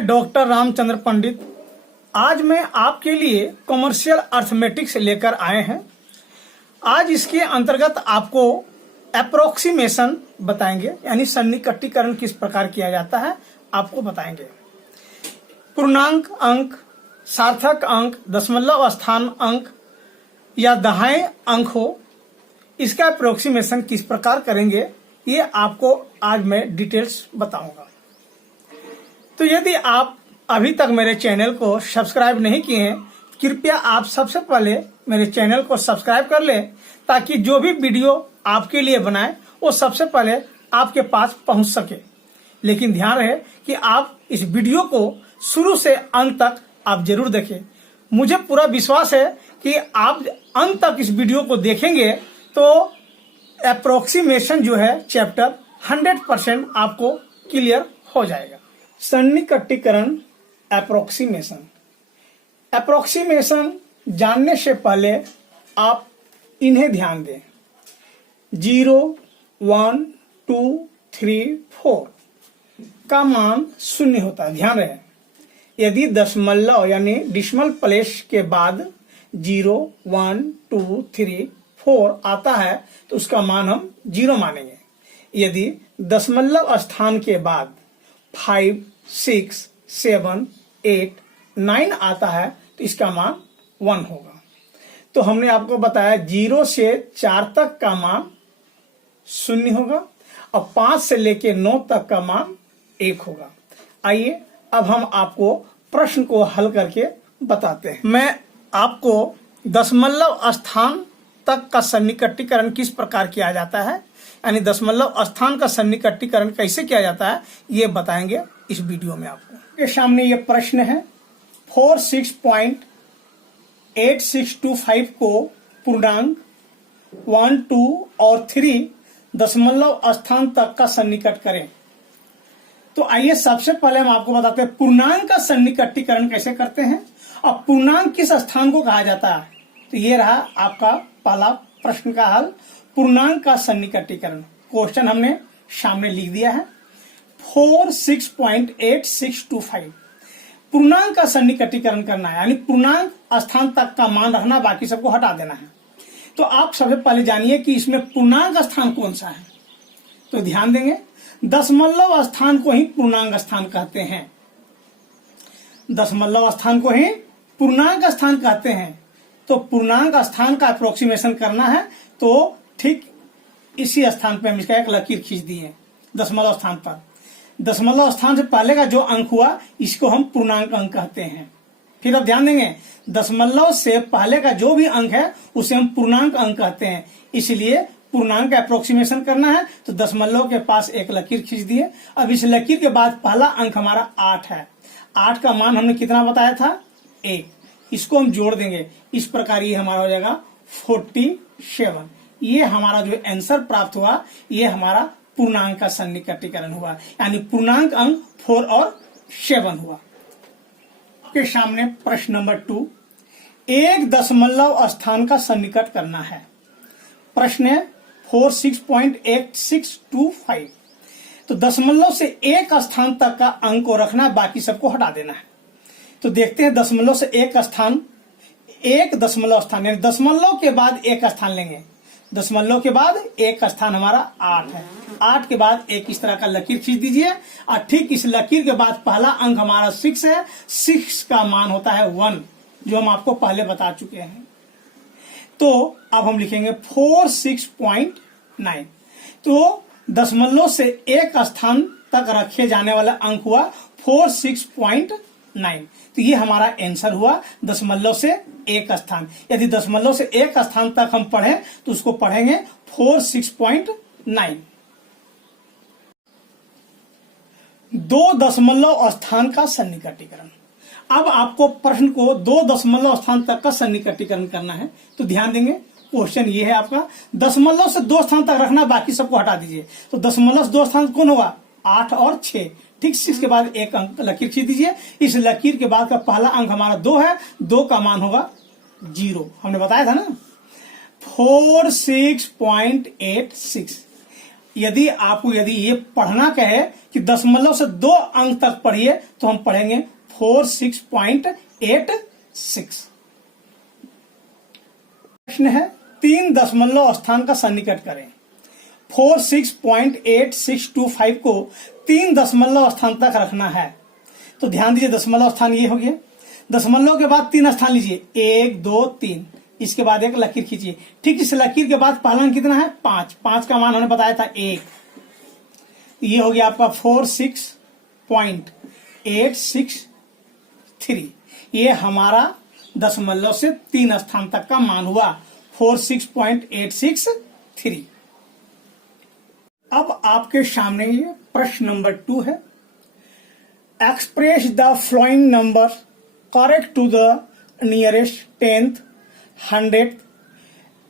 Doctor Ramchandra पंडित। आज मैं आपके लिए कॉमर्शियल अर्थमेटिक्स लेकर आए हैं। आज इसके अंतर्गत आपको अप्रोक्सीमेशन बताएंगे, यानी सन्निकटनीकरण किस प्रकार किया जाता है आपको बताएंगे। पूर्णांक अंक, सार्थक अंक, दशमलव स्थान अंक या दहाई अंक हो, इसका अप्रोक्सीमेशन किस प्रकार करेंगे ये आपको आज मैं डिटेल्स बताऊंगा। तो यदि आप अभी तक मेरे चैनल को सब्सक्राइब नहीं किए हैं, कृपया आप सबसे पहले मेरे चैनल को सब्सक्राइब कर लें, ताकि जो भी वीडियो आपके लिए बनाए वो सबसे पहले आपके पास पहुंच सके। लेकिन ध्यान रहे कि आप इस वीडियो को शुरू से अंत तक आप जरूर देखें। मुझे पूरा विश्वास है कि आप अंत तक इस वीडियो को देखेंगे तो अप्रोक्सीमेशन जो है चैप्टर 100% आपको क्लियर हो जाएगा। सन्निकटनीकरण अप्रोक्सीमेशन। अप्रोक्सीमेशन जानने से पहले आप इन्हें ध्यान दें। 0, 1, 2, 3, 4 का मान 0 होता है। ध्यान रहे, यदि दशमलव यानी डिसिमल प्लेस के बाद 0, 1, 2, 3, 4 आता है तो उसका मान हम 0 मानेंगे। यदि दशमलव स्थान के बाद 5, 6, 7, 8, 9 आता है तो इसका मान 1 होगा। तो हमने आपको बताया 0 से 4 तक का मान 0 होगा और 5 से लेके 9 तक का मान 1 होगा। आइए अब हम आपको प्रश्न को हल करके बताते हैं। मैं आपको दशमलव स्थान तक का सन्निकटनीकरण किस प्रकार किया जाता है, यानी दशमलव स्थान का सन्निकटनीकरण कैसे किया जाता है ये बताएंगे इस वीडियो में। आपको के सामने ये प्रश्न है। 46.8625 को पूर्णांक 1, 2 और 3 दशमलव स्थान तक का सन्निकट करें। तो आइए सबसे पहले हम आपको बताते हैं पूर्णांक का सन्निकटनीकरण कैसे करते हैं और पूर्णांक किस स्थान को कहा जाता है। तो ये रहा आपका पहला प्रश्न का हल, पूर्णांक का सन्निकटनीकरण। क्वेश्चन हमने सामने लिख दिया है। 46.8625 पूर्णांक का सन्निकटनीकरण करना है, यानी पूर्णांक स्थान तक का मान रखना, बाकी सबको हटा देना है। तो आप सबसे पहले जानिए कि इसमें पूर्णांक स्थान कौन सा है। तो ध्यान देंगे, दशमलव स्थान को ही पूर्णांक स्थान कहते हैं। दशमलव स्थान को ही पूर्णांक स्थान कहते हैं। तो पूर्णांक स्थान का अप्रोक्सीमेशन करना है तो ठीक इसी स्थान पे हम इसका एक लकीर खींच दिए। दशमलव स्थान पर, दशमलव स्थान से पहले का जो अंक हुआ इसको हम पूर्णांक अंक कहते हैं। फिर अब ध्यान देंगे, दशमलव से पहले का जो भी अंक है उसे हम पूर्णांक अंक कहते हैं। इसलिए पूर्णांक का अप्रोक्सीमेशन करना है तो दशमलव के पास एक लकीर खींच दिए। अब इस लकीर के बाद पहला अंक हमारा 8 है। 8 का मान हमने कितना बताया था, 1। इसको हम जोड़ देंगे, इस प्रकार ये हमारा हो जाएगा 47। ये हमारा जो आंसर प्राप्त हुआ ये हमारा पूर्णांक का सन्निकटनीकरण हुआ, यानी पूर्णांक अंक 4 और 7 हुआ। आपके सामने प्रश्न नंबर 2, एक दशमलव स्थान का सन्निकट करना है। प्रश्न है 46.8625। तो दशमलव से एक स्थान तक का अंक को रखना, बाकी सबको हटा देना है। तो देखते हैं दशमलव से एक स्थान, एक दशमलव स्थान, यानी दशमलव के बाद एक स्थान लेंगे। दशमलव के बाद एक स्थान हमारा 8 है। 8 के बाद एक इस तरह का लकीर खींच दीजिए और ठीक इस लकीर के बाद पहला अंक हमारा 6 है। 6 का मान होता है 1, जो हम आपको पहले बता चुके हैं। तो अब हम लिखेंगे 46.9। तो दशमलव से एक स्थान तक रखे जाने वाला अंक हुआ 46.9। तो ये हमारा आंसर हुआ दशमलव से एक स्थान। यदि दशमलव से एक स्थान तक हम पढ़ें तो उसको पढ़ेंगे 46.9। 2 दशमलव स्थान का सन्निकटनीकरण। अब आपको प्रश्न को 2 दशमलव स्थान तक का सन्निकटनीकरण करना है। तो ध्यान देंगे, क्वेश्चन ये है आपका, दशमलव से 2 स्थान तक रखना, बाकी सबको हटा दीजिए। तो दशमलव से 2 स्थान कौन होगा, 8 और 6। ठीक 6 के बाद एक अंक लकीर खींच दीजिए। इस लकीर के बाद का पहला अंक हमारा 2 है। 2 का मान होगा 0। हमने बताया था ना 46.86। यदि ये पढ़ना कहे कि दशमलव से 2 अंक तक पढ़िए तो हम पढ़ेंगे 46.86। प्रश्न है 3 दशमलव स्थान का सन्निकट करें। 46.8625 को 3 दशमलव स्थान तक रखना है। तो ध्यान दीजिए, दशमलव स्थान ये हो गया, दशमलव के बाद 3 स्थान लीजिए, 1 2 3, इसके बाद एक लकीर खींचिए। ठीक इस लकीर के बाद पहला अंक कितना है 5, 5 का मान हमने बताया था 1, ये हो गया आपका 46.863। ये हमारा दशमलव से 3 स्थान तक का मान हुआ 46.863। अब आपके सामने ये प्रश्न नंबर 2 है। Express the following number correct to the nearest 10th, 100th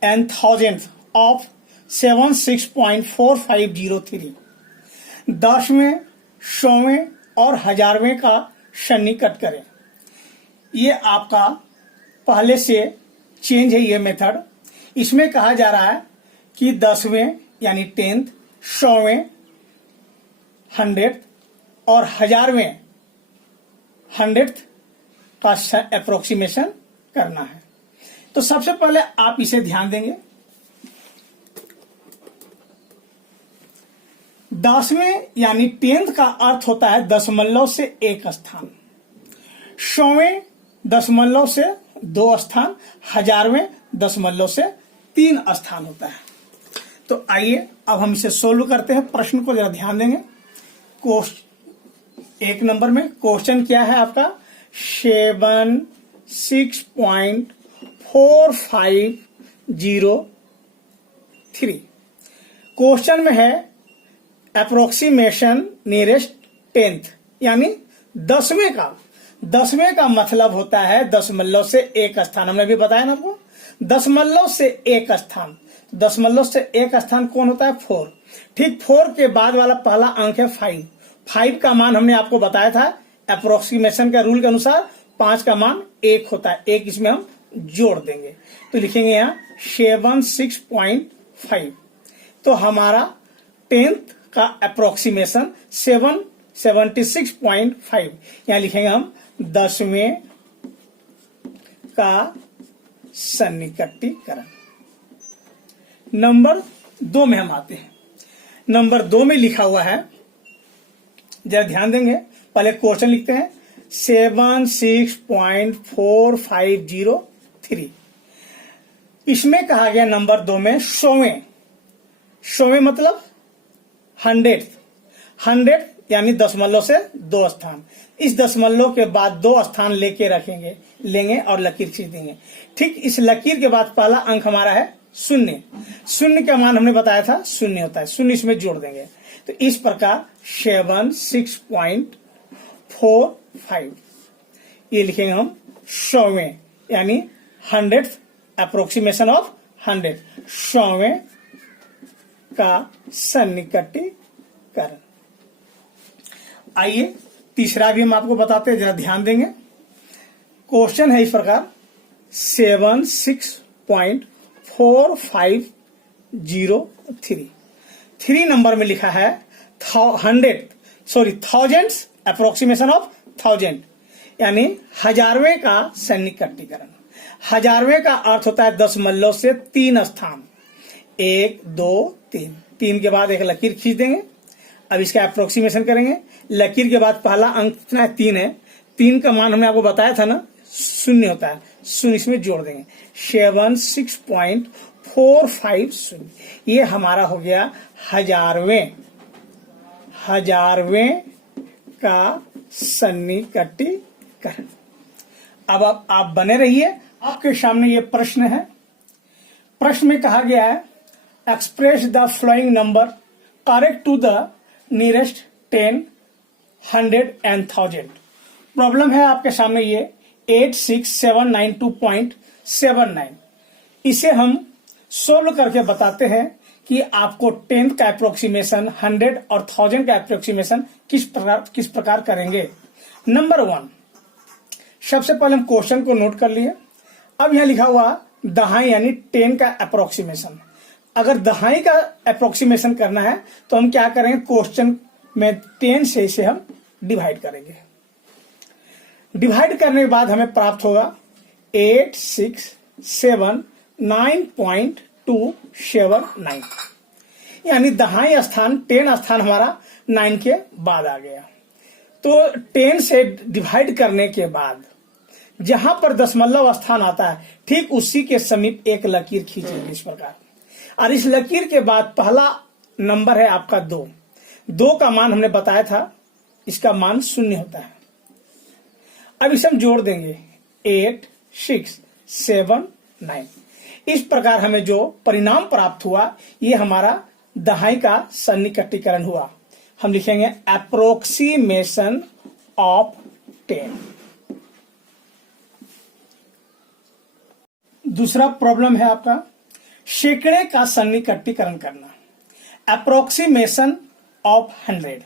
and 1000th of 76.4503। 10वें, 100वें और 1000वें का सन्निकट करें। ये आपका पहले से चेंज है ये मेथड। इसमें कहा जा रहा है कि 10वें यानी 10th, 100वें 100th और 1000वें 100th का अप्रोक्सीमेशन करना है। तो सबसे पहले आप इसे ध्यान देंगे, 10वें यानी 10th का अर्थ होता है दशमलव से 1 स्थान, 100वें दशमलव से 2 स्थान, 1000वें दशमलव से 3 स्थान होता है। तो आइए अब हम इसे सोल्व करते हैं। प्रश्न को जरा ध्यान देंगे। 1 नंबर में क्वेश्चन क्या है आपका 76.4503। क्वेश्चन में है अप्रोक्सीमेशन नियरेस्ट 10th यानी 10वें का मतलब होता है दशमलव से 1 स्थान। हमने भी बताया ना आपको, दशमलव से 1 स्थान। दशमलव से 1 स्थान कौन होता है 4। ठीक 4 के बाद वाला पहला अंक है 5। 5 का मान हमने आपको बताया था अप्रोक्सीमेशन के रूल के अनुसार 5 का मान 1 होता है, 1 इसमें हम जोड़ देंगे तो लिखेंगे यहाँ 76.5। तो हमारा 10th का अप्रोक्सीमेशन 76.5, यहाँ लिखेंगे हम 10वें का सन्निकटीकरण। नंबर 2 में हम आते हैं। नंबर 2 में लिखा हुआ है, जरा ध्यान देंगे, पहले क्वेश्चन लिखते हैं 76.4503। इसमें कहा गया नंबर 2 में 100वें मतलब 100th यानी दशमलव से 2 स्थान। इस दशमलव के बाद 2 स्थान लेके लेंगे और लकीर खींच देंगे। ठीक इस लकीर के बाद पहला अंक हमारा है 0। 0 का मान हमने बताया था 0 होता है, 0 इसमें जोड़ देंगे तो इस प्रकार 76.45 ये लिखेंगे हम 100वें यानी 100th अप्रोक्सीमेशन ऑफ 100 100वें का सन्निकटीकरण। आइए तीसरा भी हम आपको बताते हैं, जरा ध्यान देंगे। क्वेश्चन है इस प्रकार 76.4503। 3 नंबर में लिखा है 1000th अप्रोक्सीमेशन ऑफ 1000 यानी 1000वें का सन्निकटीकरण। 1000वें का अर्थ होता है दशमलव से 3 स्थान, 1 2 3। 3 के बाद एक लकीर खींच देंगे। अब इसका अप्रोक्सीमेशन करेंगे। लकीर के बाद पहला अंक कितना है 3 है। 3 का मान हमने आपको बताया था ना 0 होता है, 0 इसमें जोड़ देंगे 76.450। ये हमारा हो गया 1000वें का सन्निकटीकरण। अब आप बने रहिए, आपके सामने ये प्रश्न है। प्रश्न में कहा गया है express the following number correct to the nearest 10, 100 and 1000। Problem है आपके सामने ये 86792.79। इसे हम सोल्व करके बताते हैं कि आपको 10th का अप्रोक्सीमेशन, 100 और 1000 का अप्रोक्सीमेशन किस प्रकार करेंगे। नंबर 1, सबसे पहले हम क्वेश्चन को नोट कर लिए। अब यहां लिखा हुआ दहाई यानी 10 का अप्रोक्सीमेशन। अगर दहाई का अप्रोक्सीमेशन करना है तो हम क्या करेंगे, क्वेश्चन में 10 से इसे हम डिवाइड करेंगे। डिवाइड करने के बाद हमें प्राप्त होगा 8679.279, यानी दहाई स्थान 10 स्थान हमारा 9 के बाद आ गया। तो 10 से डिवाइड करने के बाद जहां पर दशमलव स्थान आता है ठीक उसी के समीप एक लकीर खींचेंगे इस प्रकार, और इस लकीर के बाद पहला नंबर है आपका 2। 2 का मान हमने बताया था, इसका मान 0 होता है। अब इसे हम जोड़ देंगे 8 6 7 9। इस प्रकार हमें जो परिणाम प्राप्त हुआ ये हमारा दहाई का सन्निकटीकरण हुआ। हम लिखेंगे अप्रोक्सीमेशन ऑफ 10। दूसरा प्रॉब्लम है आपका सैकड़े का सन्निकटीकरण करना, अप्रोक्सीमेशन ऑफ 100।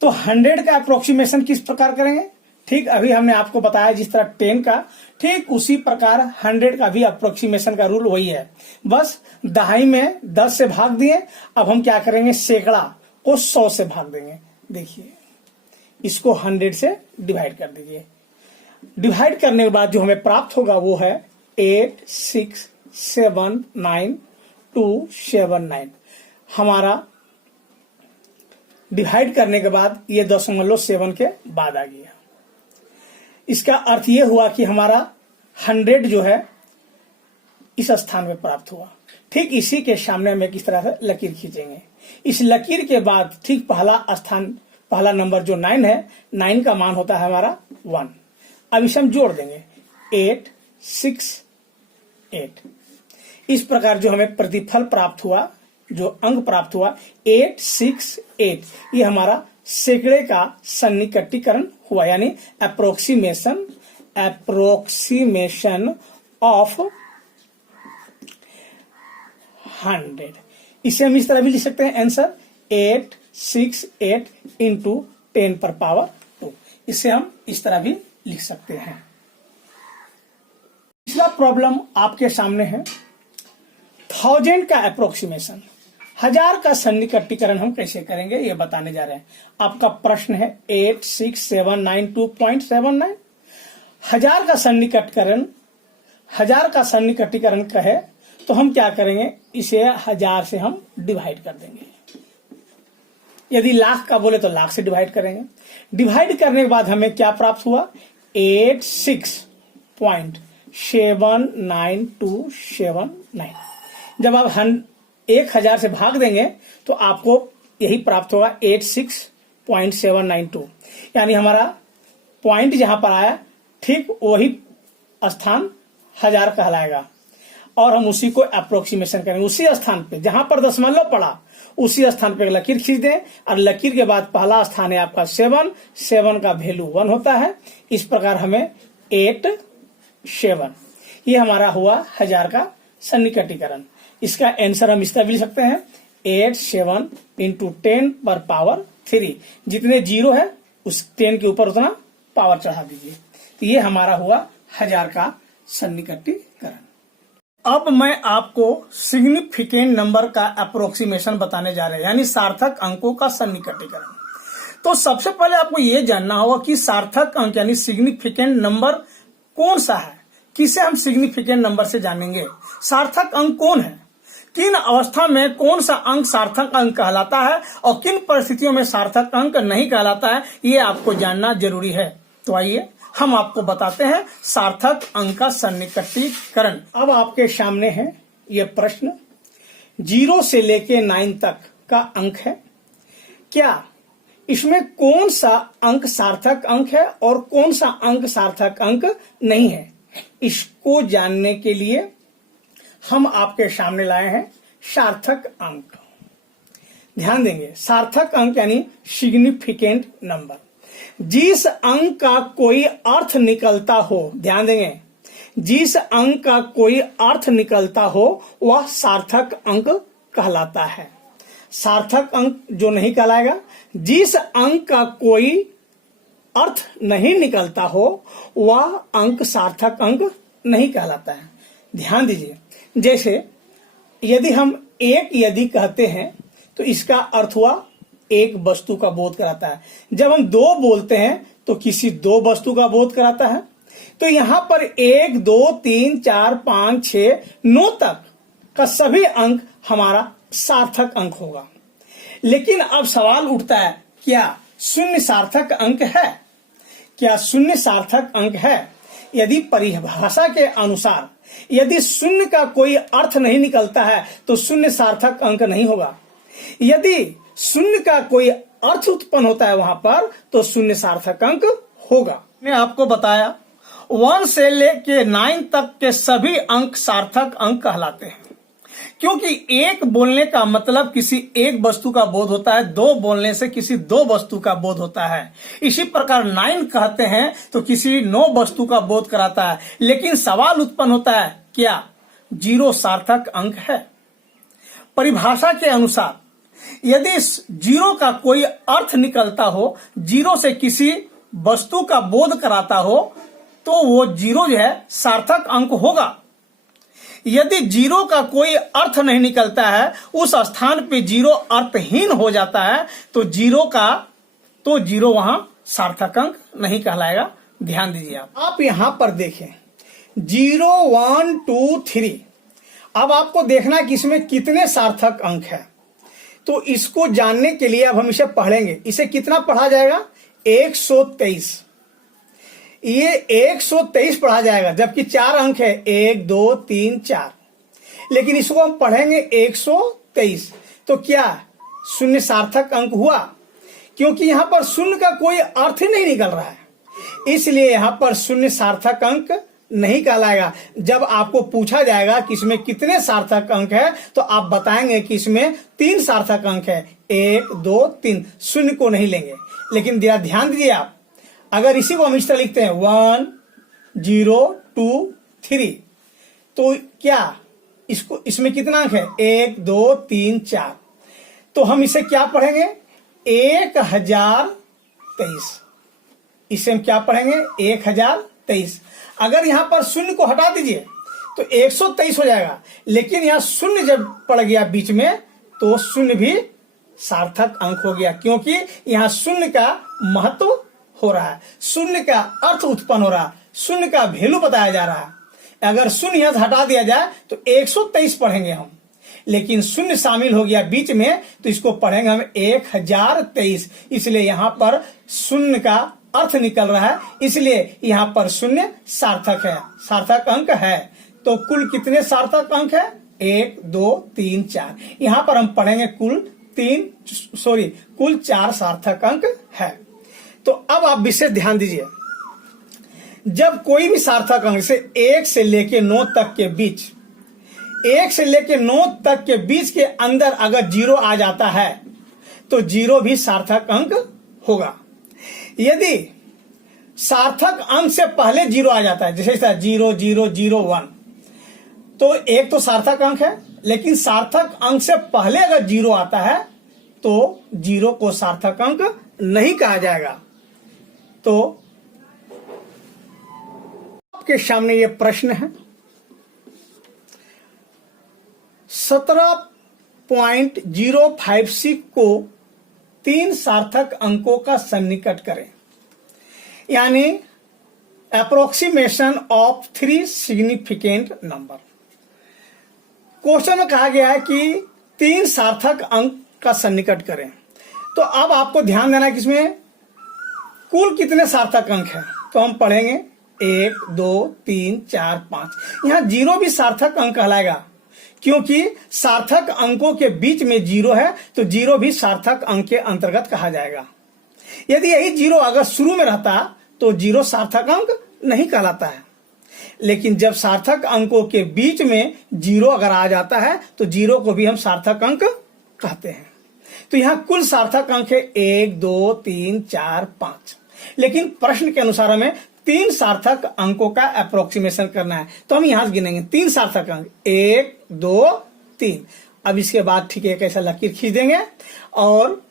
तो 100 का अप्रोक्सीमेशन किस प्रकार करेंगे, ठीक अभी हमने आपको बताया जिस तरह 10 का, ठीक उसी प्रकार 100 का भी अप्रोक्सीमेशन का रूल वही है, बस दहाई में 10 से भाग दिए। अब हम क्या करेंगे, सैकड़ा को 100 से भाग देंगे। देखिए इसको 100 से डिवाइड कर दीजिए। डिवाइड करने के बाद जो हमें प्राप्त होगा वो है 8679279। हमारा डिवाइड करने के बाद ये 0.7 के बाद आ गया। इसका अर्थ ये हुआ कि हमारा 100 जो है इस स्थान में प्राप्त हुआ। ठीक इसी के सामने हम किस तरह से लकीर खींचेंगे। इस लकीर के बाद ठीक पहला नंबर जो 9 है, 9 का मान होता है हमारा 1। अब इसे हम जोड़ देंगे 8 6 8। इस प्रकार जो हमें प्रतिफल प्राप्त हुआ, जो अंक प्राप्त हुआ 868, ये हमारा सैकड़े का सन्निकटीकरण हुआ, यानी अप्रोक्सीमेशन ऑफ 100। इसे हम इस तरह भी लिख सकते हैं, आंसर 868 इंटू 10 पर पावर 2। इसे हम इस तरह भी लिख सकते हैं। तीसरा प्रॉब्लम आपके सामने है 1000 का अप्रोक्सीमेशन, 1000 का सन्निकटीकरण हम कैसे करेंगे ये बताने जा रहे हैं। आपका प्रश्न है 86792.79। 1000 का सन्निकटीकरण कहे तो हम क्या करेंगे, इसे 1000 से हम डिवाइड कर देंगे। यदि लाख का बोले तो लाख से डिवाइड करेंगे। डिवाइड करने के बाद हमें क्या प्राप्त हुआ, 86.79279। जब आप 1000 से भाग देंगे तो आपको यही प्राप्त होगा 86.792, यानी हमारा पॉइंट जहां पर आया ठीक वही स्थान 1000 कहलाएगा। और हम उसी को अप्रोक्सीमेशन करेंगे, उसी स्थान पे जहां पर दशमलव पड़ा उसी स्थान पे लकीर खींच दें, और लकीर के बाद पहला स्थान है आपका 7 का वैल्यू 1 होता है। इस प्रकार हमें 87, ये हमारा हुआ 1000 का सन्निकटीकरण। इसका आंसर हम इस तरह भी लिख सकते हैं 87 इंटू 10 पर पावर 3। जितने जीरो है उस 10 के ऊपर उतना पावर चढ़ा दीजिए। तो ये हमारा हुआ 1000 का सन्निकटीकरण। अब मैं आपको सिग्निफिकेंट नंबर का अप्रोक्सीमेशन बताने जा रहे हैं, यानी सार्थक अंकों का सन्निकटीकरण। तो सबसे पहले आपको यह जानना होगा कि सार्थक अंक यानी सिग्निफिकेंट नंबर कौन सा है, किसे हम सिग्निफिकेंट नंबर से जानेंगे। सार्थक अंक कौन है, किन अवस्था में कौन सा अंक सार्थक अंक कहलाता है और किन परिस्थितियों में सार्थक अंक नहीं कहलाता है, ये आपको जानना जरूरी है। तो आइए हम आपको बताते हैं सार्थक अंक का सन्निकटीकरण। अब आपके सामने है यह प्रश्न, 0 से लेके 9 तक का अंक है। क्या इसमें कौन सा अंक सार्थक अंक है और कौन सा अंक सार्थक अंक नहीं है, इसको जानने के लिए हम आपके सामने लाए हैं सार्थक अंक। ध्यान देंगे, सार्थक अंक यानी सिग्निफिकेंट नंबर। जिस अंक का कोई अर्थ निकलता हो, ध्यान देंगे, जिस अंक का कोई अर्थ निकलता हो वह सार्थक अंक कहलाता है। सार्थक अंक जो नहीं कहलाएगा, जिस अंक का कोई अर्थ नहीं निकलता हो वह अंक सार्थक अंक नहीं कहलाता है। ध्यान दीजिए, जैसे यदि हम एक यदि कहते हैं तो इसका अर्थ हुआ एक वस्तु का बोध कराता है। जब हम दो बोलते हैं तो किसी दो वस्तु का बोध कराता है। तो यहां पर 1 2 3 4 5 6 9 तक का सभी अंक हमारा सार्थक अंक होगा। लेकिन अब सवाल उठता है, क्या शून्य सार्थक अंक है? क्या शून्य सार्थक अंक है? यदि परिभाषा के अनुसार यदि शून्य का कोई अर्थ नहीं निकलता है तो शून्य सार्थक अंक नहीं होगा। यदि शून्य का कोई अर्थ उत्पन्न होता है वहां पर तो शून्य सार्थक अंक होगा। मैं आपको बताया 1 से लेके 9 तक के सभी अंक सार्थक अंक कहलाते हैं, क्योंकि एक बोलने का मतलब किसी एक वस्तु का बोध होता है, दो बोलने से किसी दो वस्तु का बोध होता है। इसी प्रकार 9 कहते हैं तो किसी 9 वस्तु का बोध कराता है। लेकिन सवाल उत्पन्न होता है, क्या 0 सार्थक अंक है? परिभाषा के अनुसार यदि 0 का कोई अर्थ निकलता हो, 0 से किसी वस्तु का बोध कराता हो, तो वो 0 जो है सार्थक अंक होगा। यदि 0 का कोई अर्थ नहीं निकलता है, उस स्थान पे 0 अर्थहीन हो जाता है, तो 0 वहां सार्थक अंक नहीं कहलाएगा। ध्यान दीजिए आप यहां पर देखें 0 1 2 3। अब आपको देखना कि इसमें कितने सार्थक अंक है। तो इसको जानने के लिए अब हम इसे पढ़ेंगे। इसे कितना पढ़ा जाएगा? 123। ये 123 पढ़ा जाएगा, जबकि 4 अंक है 1 2 3 4। लेकिन इसको हम पढ़ेंगे 123। तो क्या शून्य सार्थक अंक हुआ? क्योंकि यहां पर शून्य का कोई अर्थ ही नहीं निकल रहा है, इसलिए यहां पर शून्य सार्थक अंक नहीं कहलाएगा। जब आपको पूछा जाएगा कि इसमें कितने सार्थक अंक है तो आप बताएंगे कि इसमें 3 सार्थक अंक है, 1 2 3। शून्य को नहीं लेंगे। लेकिन ध्यान दीजिए आप, अगर इसी को हम इस तरह लिखते हैं 1 0 2 3, तो क्या इसमें कितना अंक है? 1 2 3 4। तो हम इसे क्या पढ़ेंगे? 1023। इसे हम क्या पढ़ेंगे? 1023। अगर यहां पर शून्य को हटा दीजिए तो 123 हो जाएगा। लेकिन यहां शून्य जब पड़ गया बीच में तो शून्य भी सार्थक अंक हो गया, क्योंकि यहां शून्य का महत्व हो रहा है, शून्य का अर्थ उत्पन्न हो रहा है, शून्य का वैल्यू बताया जा रहा है। अगर शून्य यहां से हटा दिया जाए तो 123 पढ़ेंगे हम, लेकिन शून्य शामिल हो गया बीच में तो इसको पढ़ेंगे हम 1023। इसलिए यहां पर शून्य का अर्थ निकल रहा है, इसलिए यहां पर शून्य सार्थक है, सार्थक अंक है। तो कुल कितने सार्थक अंक है? 1 2 3 4। यहां पर हम पढ़ेंगे कुल 4 सार्थक अंक है। तो अब आप विशेष ध्यान दीजिए, जब कोई भी सार्थक अंक से 1 से लेके 9 तक के बीच, 1 से लेके 9 तक के बीच के अंदर अगर 0 आ जाता है तो 0 भी सार्थक अंक होगा। यदि सार्थक अंक से पहले 0 आ जाता है, जैसे 0 0 0 1, तो एक तो सार्थक अंक है। लेकिन सार्थक अंक से पहले अगर 0 आता है तो 0 को सार्थक अंक नहीं कहा जाएगा। तो आपके सामने ये प्रश्न है, 17.056 को 3 सार्थक अंकों का सन्निकट करें, यानी approximation of 3 significant number. Question में कहा गया है कि 3 सार्थक अंक का सन्निकट करें। तो अब आपको ध्यान देना है कि इसमें कुल कितने सार्थक अंक हैं। तो हम पढ़ेंगे 1 2 3 4 5। यहां 0 भी सार्थक अंक कहलाएगा, क्योंकि सार्थक अंकों के बीच में 0 है, तो 0 भी सार्थक अंक के अंतर्गत कहा जाएगा। यदि यही 0 अगर शुरू में रहता तो 0 सार्थक अंक नहीं कहलाता है। लेकिन जब सार्थक अंकों के बीच में 0 अगर आ जाता है तो 0 को भी हम सार्थक अंक कहते हैं। तो यहां कुल सार्थक अंक है 1 2 3 4 5। लेकिन प्रश्न के अनुसार हमें 3 सार्थक अंकों का अप्रोक्सीमेशन करना है, तो हम यहां से गिनेंगे 3 सार्थक अंक 1 2 3। अब इसके बाद ठीक है एक ऐसा लकीर खींच देंगे और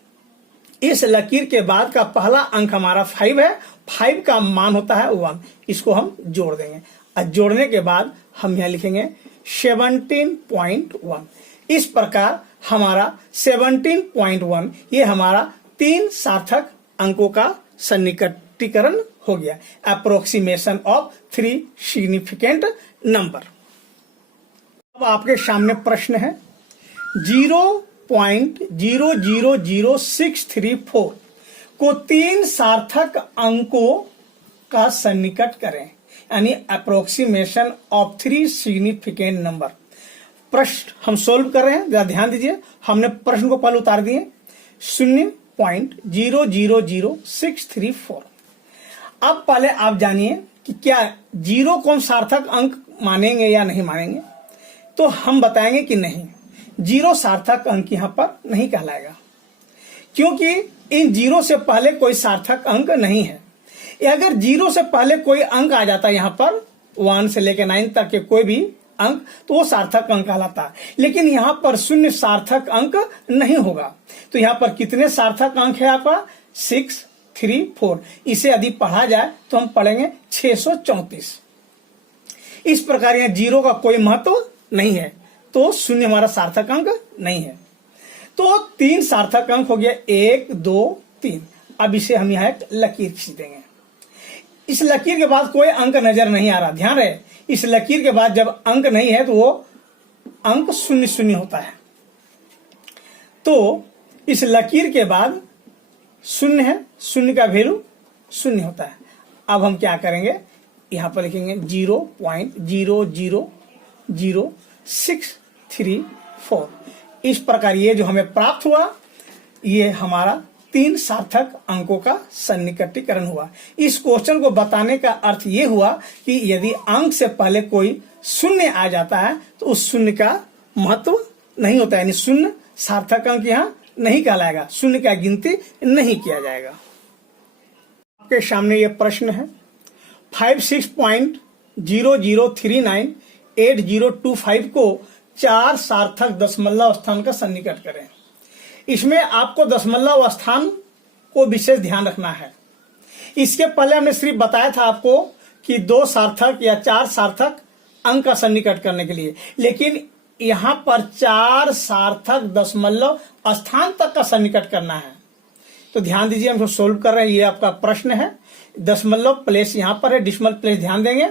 इस लकीर के बाद का पहला अंक हमारा 5 है। 5 का मान होता है 1, इसको हम जोड़ देंगे। और जोड़ने के बाद हम यहाँ लिखेंगे 17.1। इस प्रकार हमारा 17.1 ये हमारा 3 सार्थक अंकों का सन्निकटीकरण हो गया, अप्रोक्सीमेशन ऑफ 3 सिग्निफिकेंट नंबर। अब आपके सामने प्रश्न है 0.000634 को 3 सार्थक अंकों का सन्निकट करें, यानी अप्रोक्सीमेशन ऑफ 3 सिग्निफिकेंट नंबर। प्रश्न हम सोल्व कर रहे हैं, जरा ध्यान दीजिए। हमने प्रश्न को पहले उतार दिए 0.000634। अब पहले आप जानिए कि क्या 0 को हम सार्थक अंक मानेंगे या नहीं मानेंगे। तो हम बताएंगे कि नहीं, 0 सार्थक अंक यहां पर नहीं कहलाएगा, क्योंकि इन 0 से पहले कोई सार्थक अंक नहीं है। अगर 0 से पहले कोई अंक आ जाता है यहां पर 1 से लेकर 9 तक के कोई भी अंक, तो वो सार्थक अंक कहलाता है। लेकिन यहां पर 0 सार्थक अंक नहीं होगा। तो यहां पर कितने सार्थक अंक है आपका 6, 3, 4। इसे यदि पढ़ा जाए तो हम पढ़ेंगे 634। इस प्रकार यहां 0 का कोई महत्व नहीं है, तो 0 हमारा सार्थक अंक नहीं है। तो 3 सार्थक अंक हो गया, 1, 2, 3। अब इसे हम यहां एक लकीर खींच देंगे। इस लकीर के बाद कोई अंक नजर नहीं आ रहा, ध्यान रहे। इस लकीर के बाद जब अंक नहीं है तो वो अंक 0 0 होता है। तो इस लकीर के बाद 0 है, 0 का वैल्यू 0 होता है। अब हम क्या करेंगे, यहां पर लिखेंगे 0.000634। इस प्रकार ये जो हमें प्राप्त हुआ, ये हमारा 3 सार्थक अंकों का सन्निकटीकरण हुआ। इस क्वेश्चन को बताने का अर्थ ये हुआ कि यदि अंक से पहले कोई 0 आ जाता है तो उस 0 का महत्व नहीं होता है, यानी 0 सार्थक अंक यहाँ नहीं कहलाएगा, 0 का गिनती नहीं किया जाएगा। आपके सामने ये प्रश्न है 56.00398025 को 4 सार्थक दशमलव स्थान का सन्निकट करें। इसमें आपको दशमलव स्थान को विशेष ध्यान रखना है। इसके पहले हमने सिर्फ बताया था आपको कि 2 सार्थक या 4 सार्थक अंक का सन्निकट करने के लिए, लेकिन यहां पर 4 सार्थक दशमलव स्थान तक का सन्निकट करना है। तो ध्यान दीजिए, हम सोल्व कर रहे हैं। ये आपका प्रश्न है, दशमलव प्लेस यहां पर है, डिसिमल प्लेस ध्यान देंगे।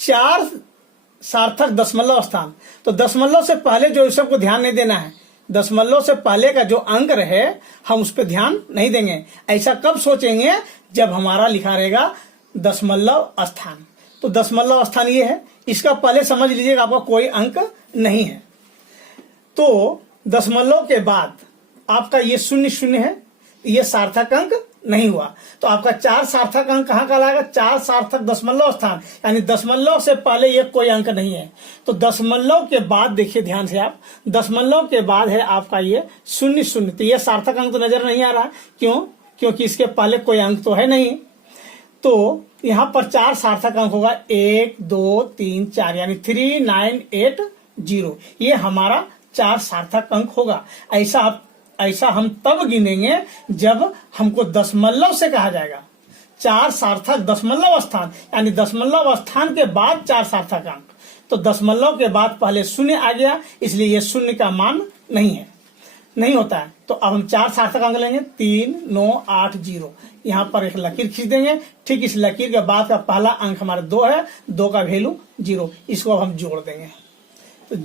4 सार्थक दशमलव स्थान, तो दशमलव से पहले जो सबको ध्यान नहीं देना है। दशमलव से पहले का जो अंक रहे हम उस पर ध्यान नहीं देंगे। ऐसा कब सोचेंगे, जब हमारा लिखा रहेगा दशमलव स्थान। तो दशमलव स्थान ये है, इसका पहले समझ लीजिएगा आपका कोई अंक नहीं है। तो दशमलव के बाद आपका ये 0 0 है, ये सार्थक अंक नहीं हुआ। तो आपका 4 सार्थक अंक कहाँ का लाएगा, 4 सार्थक दशमलव स्थान, यानी दशमलव से पहले ये कोई अंक नहीं है। तो दशमलव के बाद देखिए ध्यान से आप, दशमलव के बाद है आपका ये 0 0। तो ये सार्थक अंक तो नजर नहीं आ रहा, क्यों, क्योंकि इसके पहले कोई अंक तो है नहीं। तो यहां पर 4 सार्थक अंक होगा, 1, 2, 3, 4, यानी 3, 9, 8, 0। ये हमारा 4 सार्थक अंक होगा। ऐसा हम तब गिनेंगे जब हमको दशमलव से कहा जाएगा। 4 सार्थक दशमलव स्थान, यानी दशमलव स्थान के बाद 4 सार्थक अंक। तो दशमलव के बाद पहले 0 आ गया, इसलिए ये 0 का मान नहीं होता है। तो अब हम 4 सार्थक अंक लेंगे, 3, 9, 8, 0। यहां पर एक लकीर खींच देंगे। ठीक इस लकीर के बाद का पहला अंक हमारा 2 है, 2 का वैल्यू 0। इसको अब हम जोड़ देंगे। तो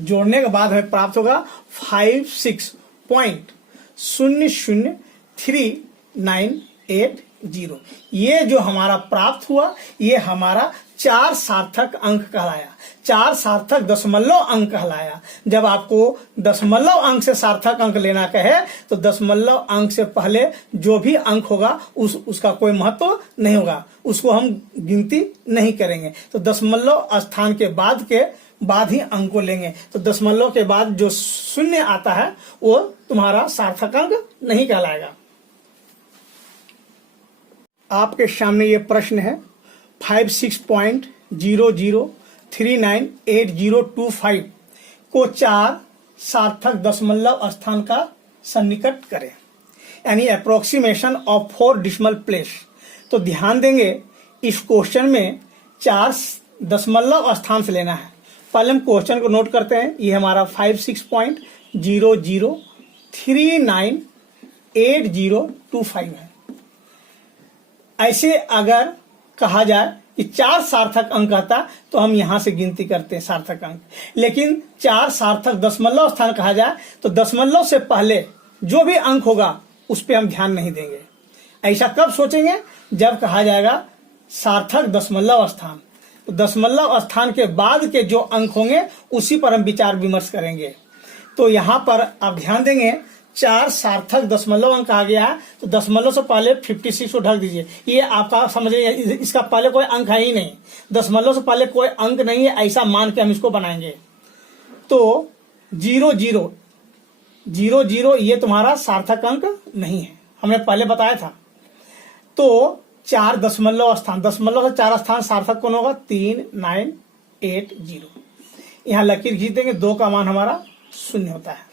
जोड़ने के बाद हमें प्राप्त होगा 56.003980। ये जो हमारा प्राप्त हुआ, ये हमारा 4 सार्थक अंक कहलाया, 4 सार्थक दशमलव अंक कहलाया। जब आपको दशमलव अंक से सार्थक अंक लेना कहे तो दशमलव अंक से पहले जो भी अंक होगा उसका कोई महत्व नहीं होगा, उसको हम गिनती नहीं करेंगे। तो दशमलव स्थान के बाद ही अंक को लेंगे। तो दशमलव के बाद जो 0 आता है वो तुम्हारा सार्थक अंक नहीं कहलाएगा। आपके सामने ये प्रश्न है 56.00398025 को 4 सार्थक दशमलव स्थान का सन्निकट करें, यानी अप्रोक्सीमेशन ऑफ 4 डिसिमल प्लेस। तो ध्यान देंगे, इस क्वेश्चन में 4 दशमलव स्थान से लेना है। पहले हम क्वेश्चन को नोट करते हैं। ये हमारा 56.00398025 है। ऐसे अगर कहा जाए कि 4 सार्थक अंक आता तो हम यहां से गिनती करते हैं सार्थक अंक, लेकिन 4 सार्थक दशमलव स्थान कहा जाए तो दशमलव से पहले जो भी अंक होगा उस पर हम ध्यान नहीं देंगे। ऐसा कब सोचेंगे? जब कहा जाएगा सार्थक दशमलव स्थान, तो दशमलव स्थान के बाद के जो अंक होंगे उसी पर हम विचार विमर्श करेंगे। तो यहां पर आप ध्यान देंगे 4 सार्थक दशमलव अंक आ गया है, तो दशमलव से पहले 56 को ढक दीजिए। ये आपका समझिए, इसका पहले कोई अंक है ही नहीं, दशमलव से पहले कोई अंक नहीं है, ऐसा मान के हम इसको बनाएंगे। तो 0000 ये तुम्हारा सार्थक अंक नहीं है, हमने पहले बताया था। तो 4 दशमलव स्थान, दशमलव से 4 स्थान सार्थक कौन होगा? 3980। यहां लकीर खींच देंगे, 2 का मान हमारा 0 होता है।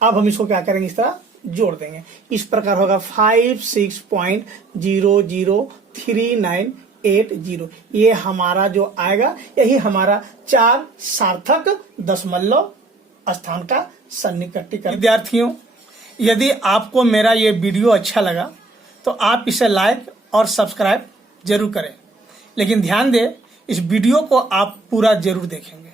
अब हम इसको क्या करेंगे? इस तरह जोड़ देंगे। इस प्रकार होगा 56.003980। ये हमारा जो आएगा यही हमारा 4 सार्थक दशमलव स्थान का सन्निकटीकरण। विद्यार्थियों, यदि आपको मेरा ये वीडियो अच्छा लगा तो आप इसे लाइक और सब्सक्राइब जरूर करें, लेकिन ध्यान दें इस वीडियो को आप पूरा जरूर देखेंगे।